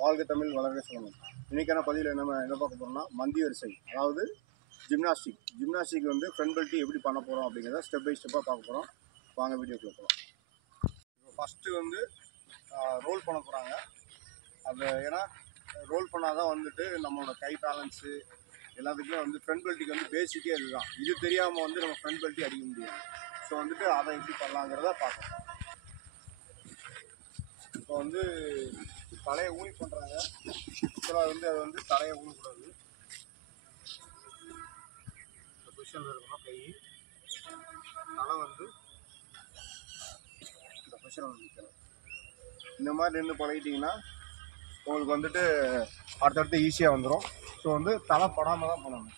வாழ்க தமிழ் வளர்க சொல்லணும். இன்றைக்கான பதிவில் என்ன பார்க்க போகிறோம்னா மந்தி வரிசை, அதாவது ஜிம்னாஸ்டிக் வந்து ஃப்ரண்ட் பெல்ட் எப்படி பண்ண போகிறோம் அப்படிங்கிறத ஸ்டெப் பை ஸ்டெப்பாக பார்க்க போகிறோம். வாங்க வீடியோக்குள்ள போகலாம். இப்போ ஃபஸ்ட்டு வந்து ரோல் பண்ண போகிறாங்க. அது ஏன்னா ரோல் பண்ணால் தான் வந்துட்டு நம்மளோட கை பேலன்ஸு எல்லாத்துக்குமே வந்து ஃப்ரண்ட் பெல்ட்டுக்கு வந்து பேசிக்கே இதுதான். இது தெரியாமல் வந்து நம்ம ஃப்ரண்ட் பெல்ட்டி அடிக்க முடியாது. ஸோ வந்துட்டு அதை எப்படி பண்ணலாங்கிறத பார்க்கணும். இப்போ வந்து தலையை ஊனி பண்ணுறாங்க. ஆக்சுவலாக வந்து அது வந்து தலையை ஊனக்கூடாது. இந்த பொசிஷனில் இருக்கணும். கை தலை வந்து இந்த பொசிஷனில் நிற்கணும். இந்த மாதிரி நின்று பழகிட்டிங்கன்னா உங்களுக்கு வந்துட்டு அடுத்தடுத்து ஈஸியாக வந்துடும். ஸோ வந்து தலை படாமல் தான் பண்ணணும்.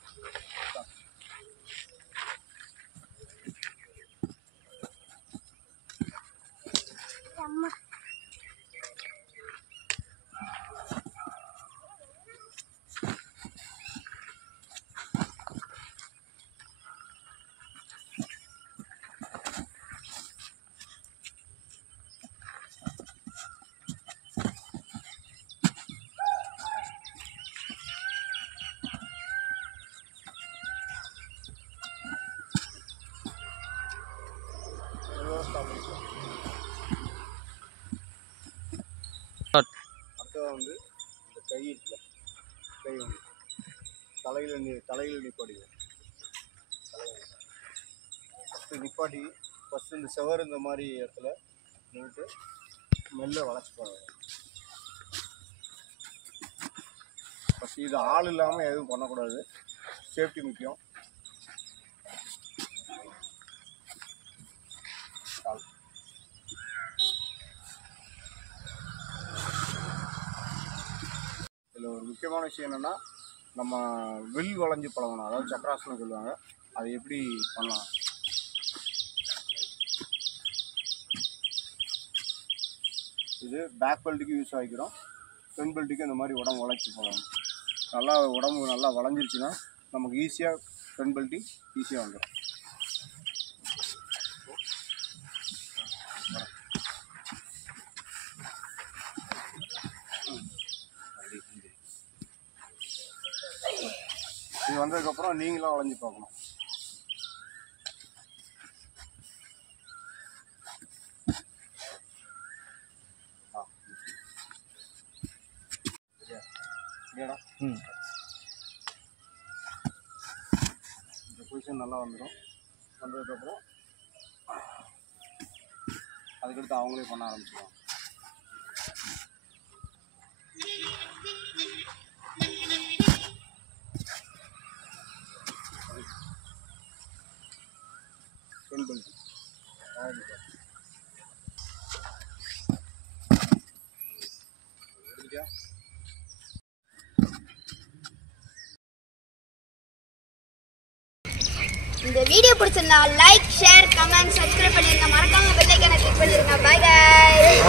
அடுத்ததாக வந்து இந்த கை இருக்குல்ல, கை வந்து தலையில் நிப்பாட்டிடுவோம். ஃபஸ்ட்டு இந்த செவர் இந்த மாதிரி இடத்துல நின்றுட்டு மெல்ல வளைச்சிப்பாங்க. ஃபஸ்ட்டு இது ஆள் இல்லாமல் எதுவும் பண்ணக்கூடாது. சேஃப்டி முக்கியம். இதில் ஒரு முக்கியமான விஷயம் என்னென்னா, நம்ம வில் வளைஞ்சு பழகணும். அதாவது சக்கராசனம் சொல்லுவாங்க. அது எப்படி பண்ணலாம்? இது பேக் பெல்ட்டுக்கு யூஸ் ஆகிக்கிறோம். ஃப்ரண்ட் பெல்ட்டுக்கு இந்த மாதிரி உடம்பு வளைச்சி பழகணும். நல்லா உடம்பு நல்லா வளைஞ்சிருச்சுன்னா நமக்கு ஈஸியாக ஃப்ரண்ட் பெல்ட்டி ஈஸியாக வந்துடும். இது வந்ததுக்கப்புறம் நீங்களும் வளைஞ்சி பார்க்கணும். இந்த பொசிஷன் நல்லா வந்துடும். வந்ததுக்கப்புறம் அதுக்கடுத்து அவங்களே பண்ண ஆரம்பிச்சிடுவாங்க. ஃப்ரண்ட் பெல்ட் இந்த வீடியோ பிடிச்சிருந்தா லைக், ஷேர், கமெண்ட், சப்ஸ்கிரைப் பண்ணிருங்க. மறக்காம பெல் ஐகானை கிளிக் பண்ணிருங்க. By guys.